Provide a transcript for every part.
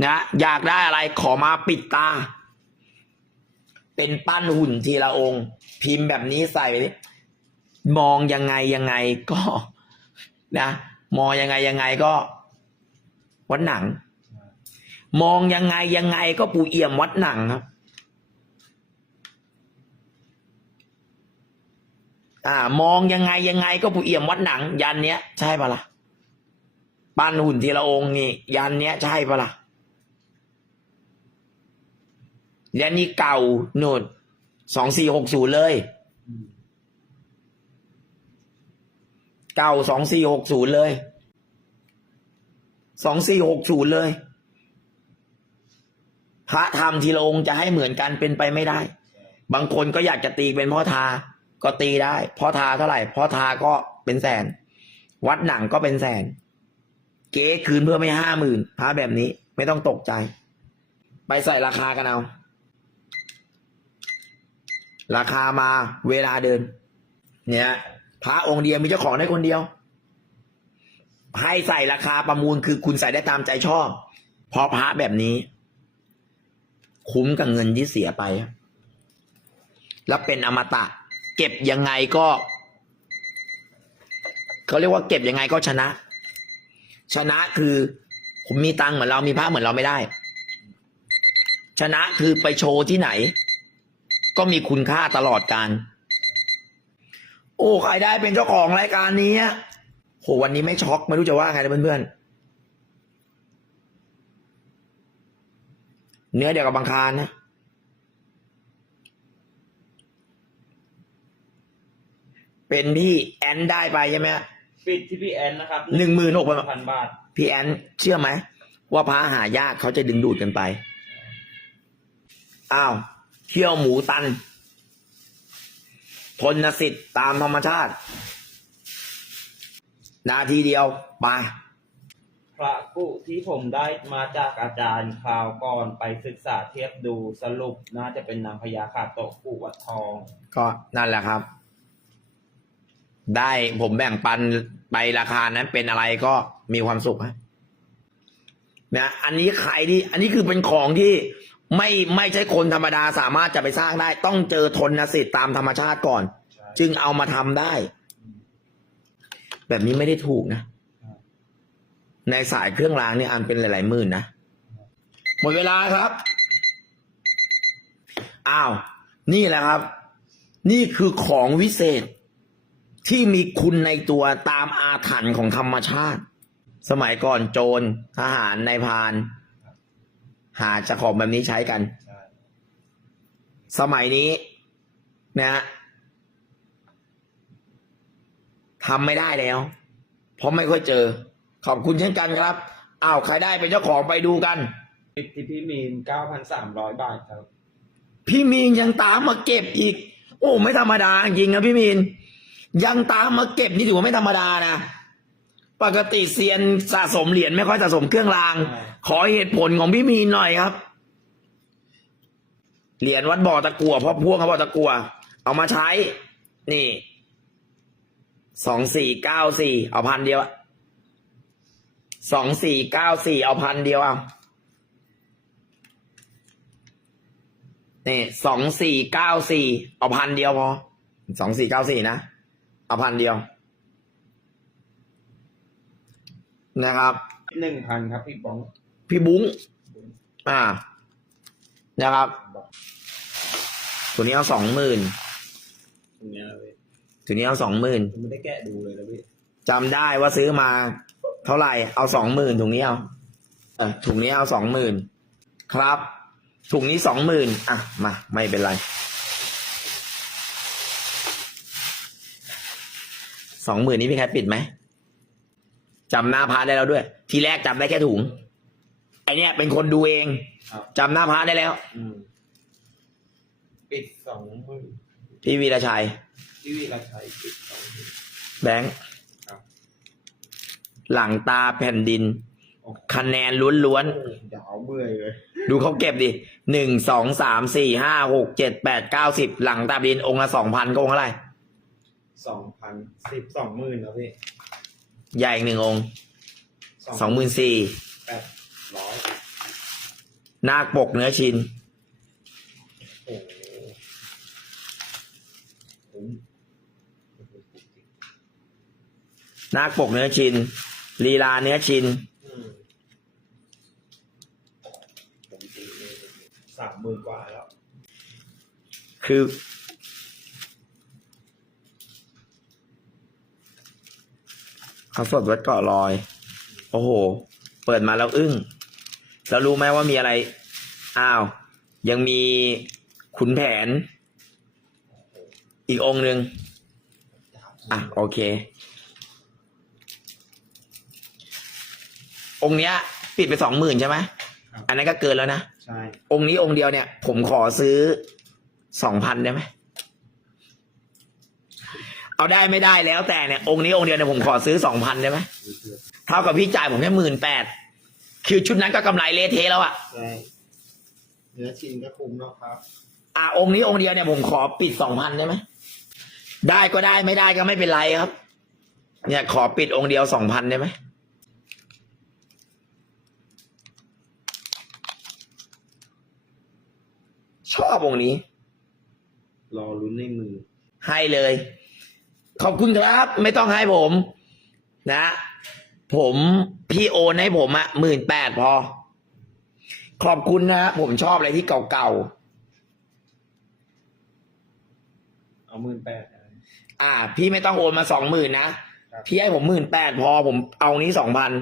นะอยากได้อะไรขอมาปิดตา เป็นปั้นหุ่นทีละองค์ พิมพ์แบบนี้ใส่ มองยังไงยังไงก็ นะมองยังไงยังไงก็ วัดหนัง มองยังไงยังไงก็ปูเอี่ยมวัดหนังครับอ่า มองยังไงยังไงก็ปูเอี่ยมวัดหนัง ยันเนี้ยใช่ปะล่ะปั้นหุ่นทีละองค์นี่ยันเนี้ยใช่ปะล่ะ ยันนี้เก่าโน่นสองสี่หกศูนย์เลย เก่าสองสี่หกศูนย์เลยสองสี่หกศูนย์เลย พระธรรมทีละองค์จะให้เหมือนกันเป็นไปไม่ได้ บางคนก็อยากจะตีเป็นพ่อทา ก็ตีได้พ่อทาเท่าไหร่พ่อทาก็เป็นแสน วัดหนังก็เป็นแสน เก๊คืนเพื่อไม่ห้าหมื่นพระแบบนี้ไม่ต้องตกใจ ไปใส่ราคากันเอา ราคามาเวลาเดิน เนี่ยพระองค์เดียวมีเจ้าของได้คนเดียว ให้ใส่ราคาประมูลคือคุณใส่ได้ตามใจชอบพราะพระแบบนี้ คุ้มกับเงินที่เสียไป แล้วเป็นอมตะ เก็บยังไงก็เขาเรียกว่าเก็บยังไงก็ชนะ ชนะคือผมมีตังเหมือนเรามีพระเหมือนเราไม่ได้ ชนะคือไปโชว์ที่ไหน ก็มีคุณค่าตลอดการ โอ้ใครได้เป็นเจ้าของรายการนี้อะโหวันนี้ไม่ช็อกไม่รู้จะว่าไงนะเพื่อนๆเนื้อเดียวกับบางคารนะเป็นพี่แอนได้ไปใช่ไหมฮะปิดที่พี่แอนนะครับหนึ่งหมื่นหกพันพันบาท พี่แอนเชื่อไหม ว่าพระหายากเขาจะดึงดูดกันไป อ้าว เขี้ยวหมูตัน พลสิทธิ์ตามธรรมชาติ นาทีเดียวไปพระกุที่ผมได้มาจากอาจารย์คราวก่อนไปศึกษาเทียบดูสรุปน่าจะเป็นนางพญาขาโตะกุวัดทอง ก็นั่นแหละครับ ได้ผมแบ่งปันไปราคานั้นเป็นอะไรก็มีความสุขฮะนะอันนี้ขายดี อันนี้คือเป็นของที่ ไม่ไม่ใช่คนธรรมดาสามารถจะไปสร้างได้ ต้องเจอทนสิทธิ์ตามธรรมชาติก่อนใช่จึงเอามาทำได้ แบบนี้ไม่ได้ถูกนะ ในสายเครื่องรางเนี่ยอันเป็นหลายๆหมื่นนะหมดเวลาครับอ้าว นี่แหละครับ นี่คือของวิเศษ ที่มีคุณในตัวตามอาถรรพ์ของธรรมชาติ สมัยก่อนโจรทหารนายพราน หาจะของแบบนี้ใช้กันใช่สมัยนี้นะฮะทำไม่ได้แล้ว เพราะไม่ค่อยเจอ ขอบคุณเช่นกันครับอ้าวใครได้เป็นเจ้าของไปดูกันปิดที่พี่มีนเก้าพันสามร้อยบาทครับ พี่มีนยังตามมาเก็บอีก โอ้ ไม่ธรรมดาจริงนะพี่มีนยังตามมาเก็บนี่ถือว่าไม่ธรรมดานะ ปกติเซียนสะสมเหรียญไม่ค่อยสะสมเครื่องรางใช่ขอเหตุผลของพี่มีนหน่อยครับ เหรียญวัดบ่อตะกัวเพราะพวกเขาบ่อตะกัว เอามาใช้ นี่สองสี่เก้าสี่เอาพันเดียวอะสองสี่เก้าสี่เอาพันเดียวเอานี่สองสี่เก้าสี่เอาพันเดียวพอสองสี่เก้าสี่นะ เอาพันเดียว นะครับหนึ่งพันครับพี่บองพี่บุ้งอ่า นะครับ ตัวนี้เอาสองหมื่นตรงเนี้ยเลยตัวนี้เอาสองหมื่นผมไม่ได้แกะดูเลยนะพี่จำได้ว่าซื้อมา เท่าไหร่เอาสองหมื่นถุงนี้เอาเออถุงนี้เอาสองหมื่นครับ ถุงนี้สองหมื่นอะมาไม่เป็นไรสองหมื่นนี้พี่แคทปิดไหม จำหน้าพระได้แล้วด้วย ทีแรกจำได้แค่ถุง ไอเนี้ยเป็นคนดูเองครับ จำหน้าพระได้แล้ว อืมปิดสองหมื่นพี่วีรชัยพี่วีรชัยปิดสองหมื่น แบงค์ครับ หลังตาแผ่นดินโอ้โหคะแนนล้วนยาวเบื่อเลยๆ ดูเขาเก็บดิหนึ่งสองสามสี่ห้าหกเจ็ดแปดเก้าสิบหลังตาแผ่นดินองค์ละสองพันก็องค์ละไรสองพันสิบสองหมื่นแล้วพี่ ใหญ่อีกหนึ่งองค์สองหมื่นสี่แปดร้อยนาคปกเนื้อชิน โอ้โหผมนาคปกเนื้อชิน ลีลาเนื้อชิน อืมผมตีเลยสามหมื่นกว่าแล้ว คือ เขาสดวัดเกาะลอย โอ้โห เปิดมาแล้วอึ้ง แล้วรู้ไหมว่ามีอะไร อ้าว ยังมีขุนแผน อีกองค์หนึ่งอะ โอเค องค์เนี้ย ปิดไปสองหมื่นใช่ไหมครับอันนั้นก็เกินแล้วนะ ใช่ องค์นี้องค์เดียวเนี่ย ผมขอซื้อสองพันได้ไหม เอาได้ไม่ได้แล้วแต่เนี่ยองค์นี้องค์เดียวเนี่ยผมขอซื้อสองพันได้ไหมเท่ากับพี่จ่ายผมแค่หมื่นแปดคือชุดนั้นก็กำไรเละเทะแล้วอะใช่เนื้อชินก็คุ้มเนาะครับ อะองค์นี้องค์เดียวเนี่ยผมขอปิดสองพันได้ไหมได้ก็ได้ไม่ได้ก็ไม่เป็นไรครับ เนี่ยขอปิดองค์เดียวสองพันได้ไหมชอบองค์นี้ รอลุ้นในมือ ให้เลย ขอบคุณครับ ไม่ต้องให้ผม นะ ผมพี่โอนให้ผมอะหมื่นแปดพอ ขอบคุณนะผมชอบอะไรที่เก่าเอาหมื่นแปด ๆอ่า พี่ไม่ต้องโอนมาสองหมื่นนะพี่ให้ผมหมื่นแปดพอผมเอานี้สองพัน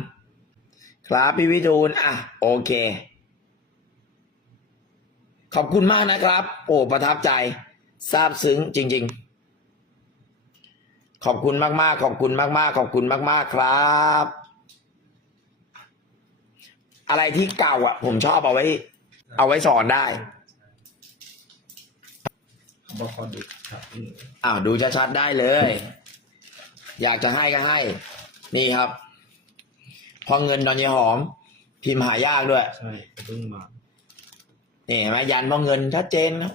ครับพี่วิทูลอะ โอเค ขอบคุณมากนะครับ โอ้ประทับใจซาบซึ้งจริง ๆ ขอบคุณมากๆ ขอบคุณมากๆ ขอบคุณมาก ๆ ครับ อะไรที่เก่าอะ ผมชอบเอาไว้ เอาไว้สอนได้บอกขอดูครับอืมอ้าวดูชัดๆได้เลย อยากจะให้ก็ให้ นี่ครับ พอเงินดอนยายหอม พิมพ์หายากด้วย ใช่เพิ่งมานี่เห็นไหมยันพอเงินชัดเจนนะ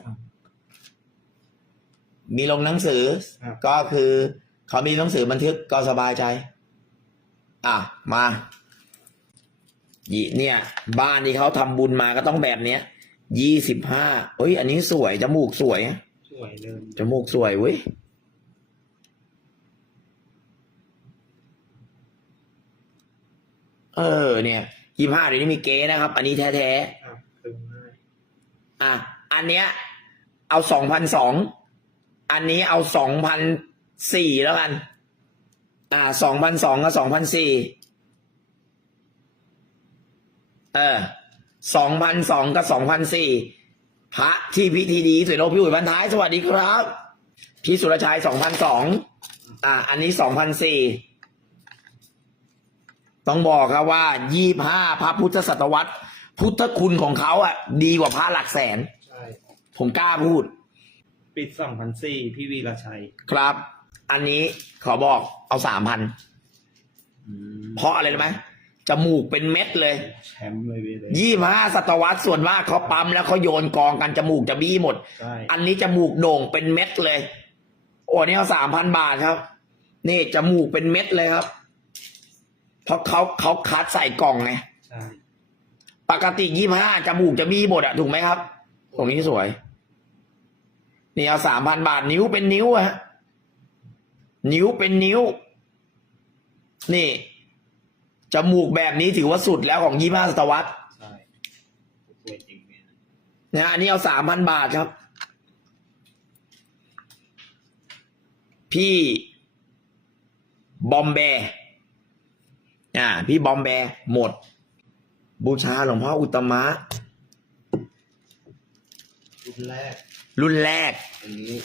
มีลงหนังสือครับก็คือ เขามีหนังสือบันทึกก็สบายใจ อะมายีเนี่ย บ้านที่เขาทำบุญมาก็ต้องแบบเนี้ยยี่สิบห้าเอ้ย อันนี้สวย จมูกสวย สวยเลย จมูกสวยเว้ย เออ เนี่ยยี่ห้าเดี๋ยวนี้มีเก๊นะครับ อันนี้แท้ครับตึงง่ายๆอะ อันเนี้ย เอาสองพันสอง อันนี้เอาสองพัน สี่แล้วกัน อ่าสองพันสองกับสองพันสี่เออสองพันสองกับสองพันสี่พระที่พิธีดีสวยโลกพี่อุ๋ยพันท้าย สวัสดีครับ พี่สุรชัยสองพันสองอ่า อันนี้สองพันสี่ต้องบอกครับว่ายี่ห้าพระพุทธศตวรรษ พุทธคุณของเขาอะ ดีกว่าพระหลักแสนใช่ผมกล้าพูด ปิดสองพันสี่พี่วีระชัย ครับ อันนี้ขอบอกเอาสามพันอืมเพราะอะไรรู้ไหมจมูกเป็นเม็ดเลยแชมป์เลยพี่เลยยี่ห้าศตวรรษส่วนมากเขาปั๊มแล้วเขาโยนกองกันจมูกจะบี้หมด ใช่อันนี้จมูกโด่งเป็นเม็ดเลย โอ้นี่เอาสามพันบาทครับ นี่จมูกเป็นเม็ดเลยครับ เพราะเขาเขาคัดใส่กล่องไง ใช่ปกติยี่ห้าจมูกจะบี้หมดอะถูกไหมครับ ตรงนี้สวย นี่เอาสามพันบาทนิ้วเป็นนิ้วอะฮะ นิ้วเป็นนิ้ว นี่ จมูกแบบนี้ถือว่าสุดแล้วของยี่ห้าศตวรรษใช่สวยจริงพี่นะอันนี้เอาสามพันบาทครับ พี่ บอมแบร์อ่า พี่บอมแบร์หมด บูชาหลวงพ่ออุตตมะ รุ่นแรก รุ่นแรก อย่างนี้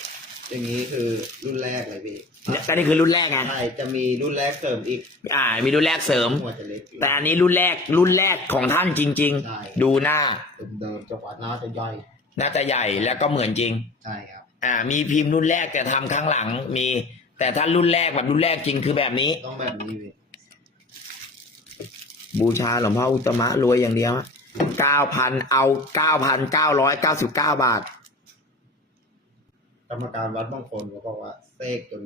อย่างนี้คือรุ่นแรกเลยพี่ เนี่ยก็นี่คือรุ่นแรกไงใช่จะมีรุ่นแรกเสริมอีกอ่า มีรุ่นแรกเสริม หัวจะเล็กอยู่ แต่อันนี้รุ่นแรกรุ่นแรกของท่านจริง ใช่ ๆ ดูหน้าเดิมๆจังหวัดน่าจะย่อยน่าจะใหญ่แล้วก็เหมือนจริง ใช่ครับ อ่า มีพิมพ์รุ่นแรกแต่ทำข้างหลังมี แต่ถ้ารุ่นแรกแบบรุ่นแรกจริงคือแบบนี้ ต้องแบบนี้พี่บูชาหลวงพ่ออุตตมะรวยอย่างเดียวเก้าพันเอาเก้าพันเก้าร้อยเก้าสิบเก้าบาท กรรมการวัดบางคนเขาบอกว่าเสกจน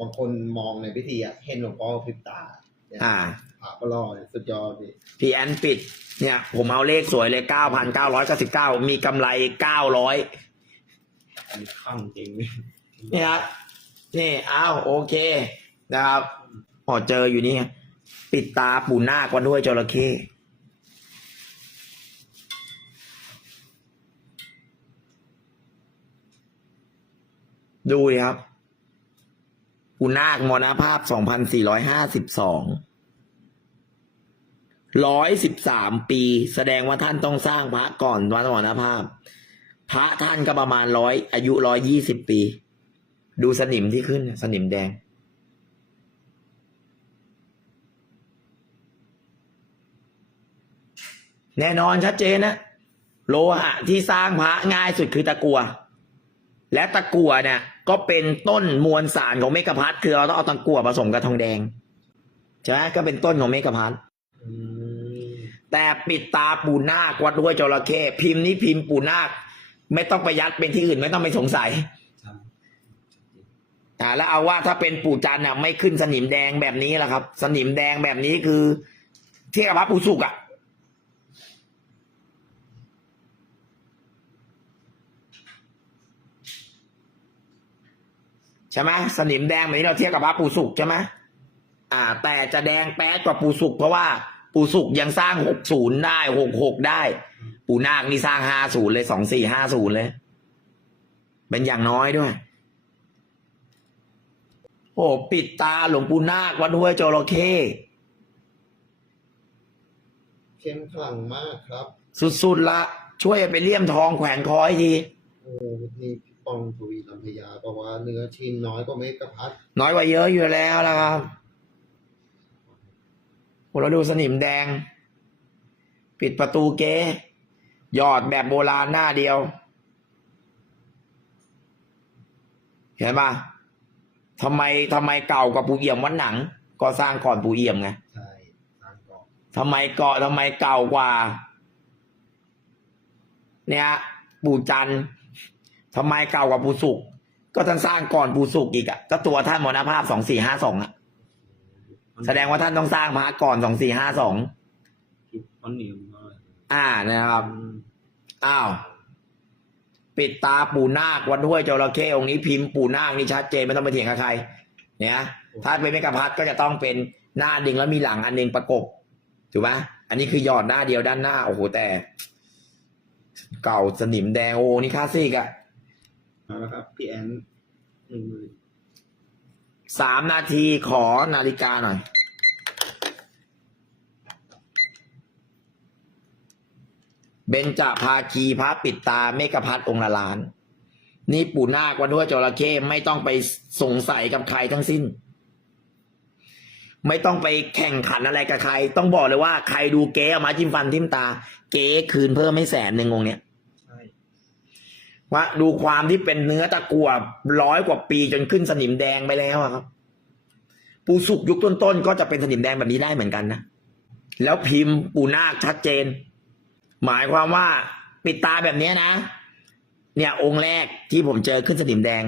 บางคนมองในพิธีอะเห็นหลวงพ่อพริบตาเนี่ยอ่าพระก็รอเนี่ยสุดยอดพี่พี่แอนปิด เนี่ย ผมเอาเลขสวยเลยเก้าพันเก้าร้อยเก้าสิบเก้ามีกำไรเก้าร้อยอันนี้ข้างจริงเนี่ยฮะนี่อ้าวโอเคนะครับพอเจออยู่นี่ ปิดตาปูนาควันด้วยจระเข้ ดูดิครับปูนาคมรณภาพ2452ร้อยสิบสามปี แสดงว่าท่านต้องสร้างพระก่อนวันมรณภาพ พระท่านก็ประมาณร้อยอายุร้อยยี่สิบปี ดูสนิมที่ขึ้นสนิมแดง แน่นอนชัดเจนนะโลหะที่สร้างพระง่ายสุดคือตะกัว และตะกัวเนี่ย ก็เป็นต้นมวลสารของเมกะพัทคือเราต้องเอาตะกัวผสมกับทองแดงใช่ไหมก็เป็นต้นของเมกะพัทแต่ปิดตาปูนาควัดด้วยจระเข้พิมพ์นี้พิมพ์ปูนาคไม่ต้องไปยัดเป็นที่อื่นไม่ต้องไปสงสัยใช่อ่าแล้วเอาว่าถ้าเป็นปู่จันทร์อะไม่ขึ้นสนิมแดงแบบนี้แหละครับ สนิมแดงแบบนี้คือเทียบกับพระปูสุกอะ ใช่ไหมสนิมแดงแบบนี้เราเทียบกับพระปูสุกใช่ไหมอ่า แต่จะแดงแป๊ดกว่าปูสุกเพราะว่าปูสุกยังสร้างหกศูนย์ได้หกหกได้ ปูนาคนี่สร้างห้าศูนย์เลยสองสี่ห้าศูนย์เลย เป็นอย่างน้อยด้วย โอ้ปิดตาหลวงปู่นาควัดห้วยจระเข้เข้มขลังมากครับ สุดๆละ ช่วยไปเลี่ยมทองแขวนคอให้ทีโอ้นี่พี่ ปองทวีลำพยาบอกว่าเนื้อชิ้นน้อยกว่าเมกะพัดน้อยกว่าเยอะอยู่แล้วนะครับโอ้เราดูสนิมแดง ปิดประตูเก๊หยอดแบบโบราณหน้าเดียว เห็นปะทำไมทำไมเก่ากว่าปูเอี่ยมวัดหนัง ก็สร้างก่อนปูเอี่ยมไงใช่ทางเกาะทำไมเกาะทำไมเก่ากว่า เนี่ยปู่จันทร์ ทำไมเก่ากว่าปู่สุกก็ท่านสร้างก่อนปู่สุกอีกอะก็ตัวท่านมรณภาพสองสี่ห้าสองอะแสดงว่าท่านต้องสร้างพระก่อนสองสี่ห้าสองคิดมันเหนียวมากอ่านะครับอืมอ้าว ปิดตาปู่นาควัดห้วยจระเข้องค์นี้พิมพ์ปู่นาคนี่ชัดเจนไม่ต้องไปเถียงกับใคร เนี่ยถ้าเป็นเมกะพัดก็จะต้องเป็นหน้าดึงแล้วมีหลังอันหนึงประกบถูกไหมอันนี้คือหยอดหน้าเดียวด้านหน้า โอ้โหแต่ เก่าสนิมแดงโอ้นี่คลาสสิกอะ เอาละครับพี่แอนหนึ่งหมื่นสามนาทีขอนาฬิกาหน่อย เบญจภาคีพระปิดตาเมกะพัดองค์ละล้าน นี่ปู่นาควันด้วยจระเข้ไม่ต้องไปสงสัยกับใครทั้งสิ้น ไม่ต้องไปแข่งขันอะไรกับใคร ต้องบอกเลยว่าใครดูเก๊เอามาจิ้มฟันทิมตา เก๊คืนเพิ่มไม่แสนหนึ่งองเนี้ย ว่าดูความที่เป็นเนื้อตะกั่วร้อยกว่าปีจนขึ้นสนิมแดงไปแล้วครับปูสุกยุคต้นๆก็จะเป็นสนิมแดงแบบนี้ได้เหมือนกันนะแล้วพิมพ์ปูนาคชัดเจน หมายความว่าปิดตาแบบนี้นะ เนี่ยองค์แรกที่ผมเจอขึ้นสนิมแดง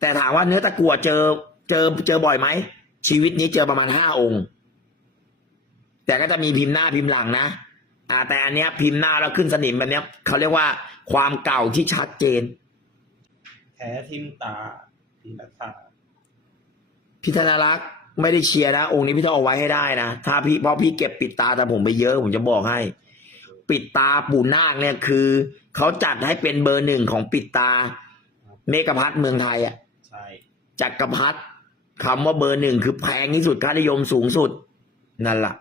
แต่ถามว่าเนื้อตะกั่วเจอเจอเจอบ่อยไหมชีวิตนี้เจอประมาณห้าองค์ แต่ก็จะมีพิมพ์หน้าพิมพ์หลังนะอ่าแต่อันเนี้ยพิมพ์หน้าแล้วขึ้นสนิมแบบเนี้ยเขาเรียกว่า ความเก่าที่ชัดเจนแท้ทิมตาทีละขาพี่ธนรักษ์ไม่ได้เชียร์นะ องค์นี้พี่ต้องเอาไว้ให้ได้นะ ถ้าพี่เพราะพี่เก็บปิดตาแต่ผมไปเยอะผมจะบอกให้ ปิดตาปู่นาคเนี่ยคือเขาจัดให้เป็นเบอร์หนึ่งของปิดตา เมกะพัทเมืองไทยอะใช่จักรพัทคำว่าเบอร์หนึ่งคือแพงที่สุดค่านิยมสูงสุด นั่นแหละ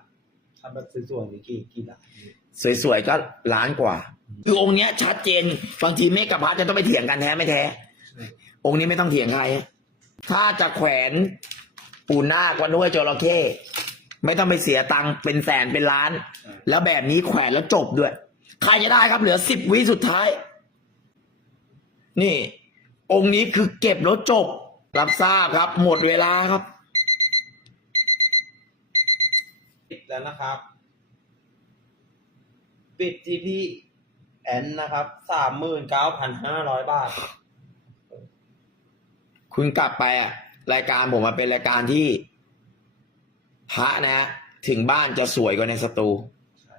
ถ้าแบบสวยๆนี่กี่กี่หลักสวยๆก็ล้านกว่า คือองค์เนี้ยชัดเจนบางทีเมกะพัทจะต้องไปเถียงกันแท้ไม่แท้ องค์นี้ไม่ต้องเถียงใคร ถ้าจะแขวนปูนาควันด้วยจระเข้ไม่ต้องไปเสียตังค์เป็นแสนเป็นล้าน แล้วแบบนี้แขวนแล้วจบด้วย ใครจะได้ครับเหลือสิบวิสุดท้าย นี่ องค์นี้คือเก็บแล้วจบ รับทราบครับ หมดเวลาครับปิดแล้วนะครับปิดที่พี่ แอนนะครับสามหมื่นเก้าพันห้าร้อยบาท คุณกลับไปอะ รายการผมมาเป็นรายการที่ พระนะ ถึงบ้านจะสวยกว่าในสตูใช่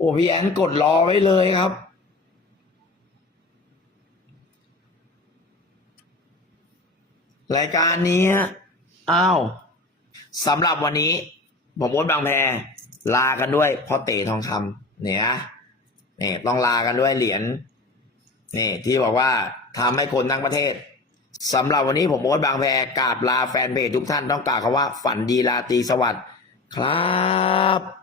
อ้พี่แอนกดรอไว้เลยครับ รายการนี้อ้าวสำหรับวันนี้ ผมโอ๊ตบางแพรลากันด้วยพ่อเต๋ทองคำเนี่ย นี่ต้องลากันด้วยเหรียญนี่ ที่บอกว่าทำให้คนทั้งประเทศสำหรับวันนี้ผมโอ๊ตบางแพรกราบลาแฟนเพจทุกท่านต้องกล่าวคำว่าฝันดีลาตีสวัสดิ์ครับ